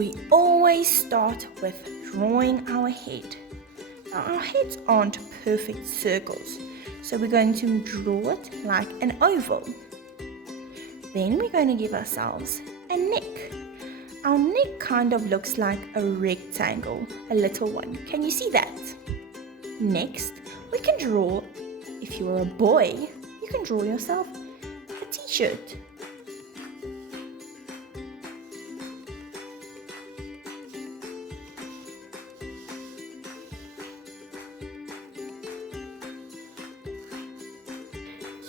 we always start with drawing our head. Now, our heads aren't perfect circles, so we're going to draw it like an oval. Then we're going to give ourselves a neck. Our neck kind of looks like a rectangle, a little one. Can you see that? Next, we can draw, if you're a boy, you can draw yourself a t-shirt.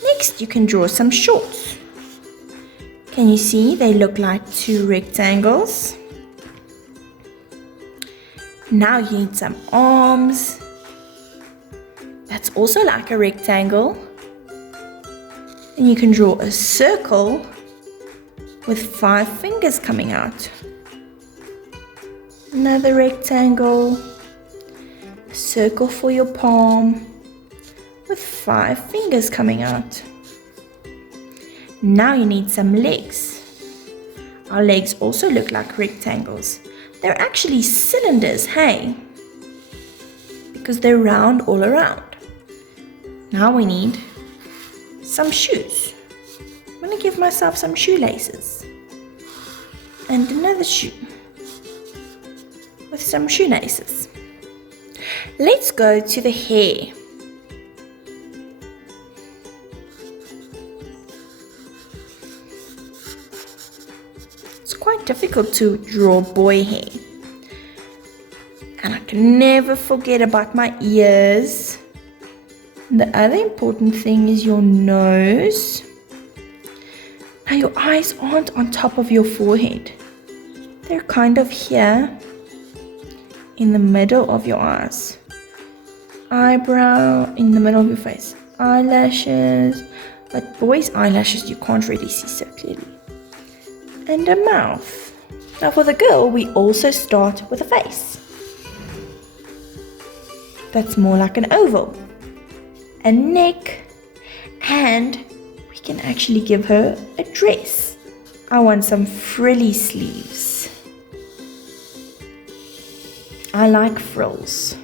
Next, you can draw some shorts. Can you see they look like two rectangles? Now you need some arms. That's also like a rectangle. And you can draw a circle with 5 fingers coming out. Another rectangle. A circle for your palm with 5 fingers coming out. Now you need some legs. Our legs also look like rectangles. They're actually cylinders, hey? Because they're round all around. Now we need some shoes. I'm going to give myself some shoelaces. And another shoe with some shoelaces. Let's go to the hair. It's quite difficult to draw boy hair. And I can never forget about my ears. The other important thing is your nose. Now your eyes aren't on top of your forehead. They're kind of here in the middle of your eyes. Eyebrow in the middle of your face. Eyelashes. But boys' eyelashes you can't really see so clearly. And a mouth. Now for the girl, we also start with a face. That's more like an oval. A neck, and we can actually give her a dress. I want some frilly sleeves. I like frills.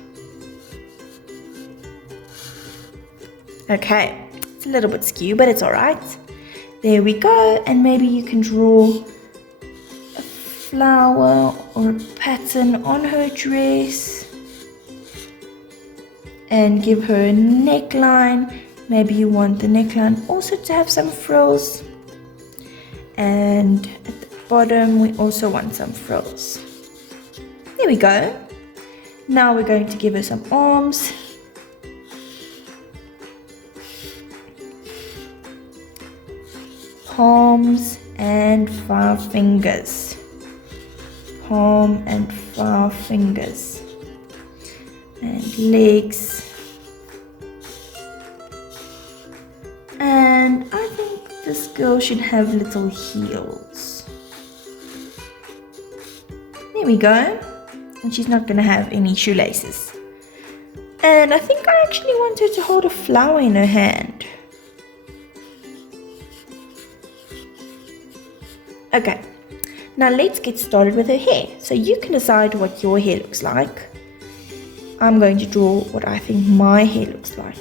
Okay, it's a little bit skew, but it's alright. There we go, and maybe you can draw a flower or a pattern on her dress and give her a neckline. Maybe you want the neckline also to have some frills, and at the bottom we also want some frills. There we go. Now we're going to give her some arms. Palms and 5 fingers. Palm and 5 fingers. And legs. And I think this girl should have little heels. There we go. And she's not going to have any shoelaces. And I think I actually want her to hold a flower in her hand. Okay, now let's get started with her hair. So you can decide what your hair looks like. I'm going to draw what I think my hair looks like.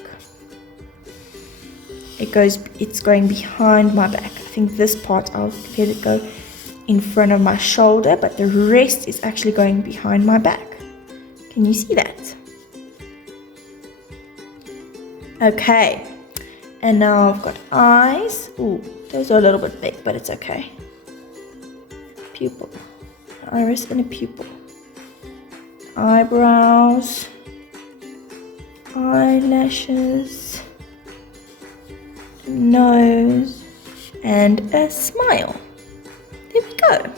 It's going behind my back. I think this part I'll let it go in front of my shoulder, but the rest is actually going behind my back. Can you see that? Okay, and now I've got eyes. Ooh, those are a little bit big, but it's okay. Pupil, iris and a pupil. Eyebrows, eyelashes, nose, and a smile. There we go.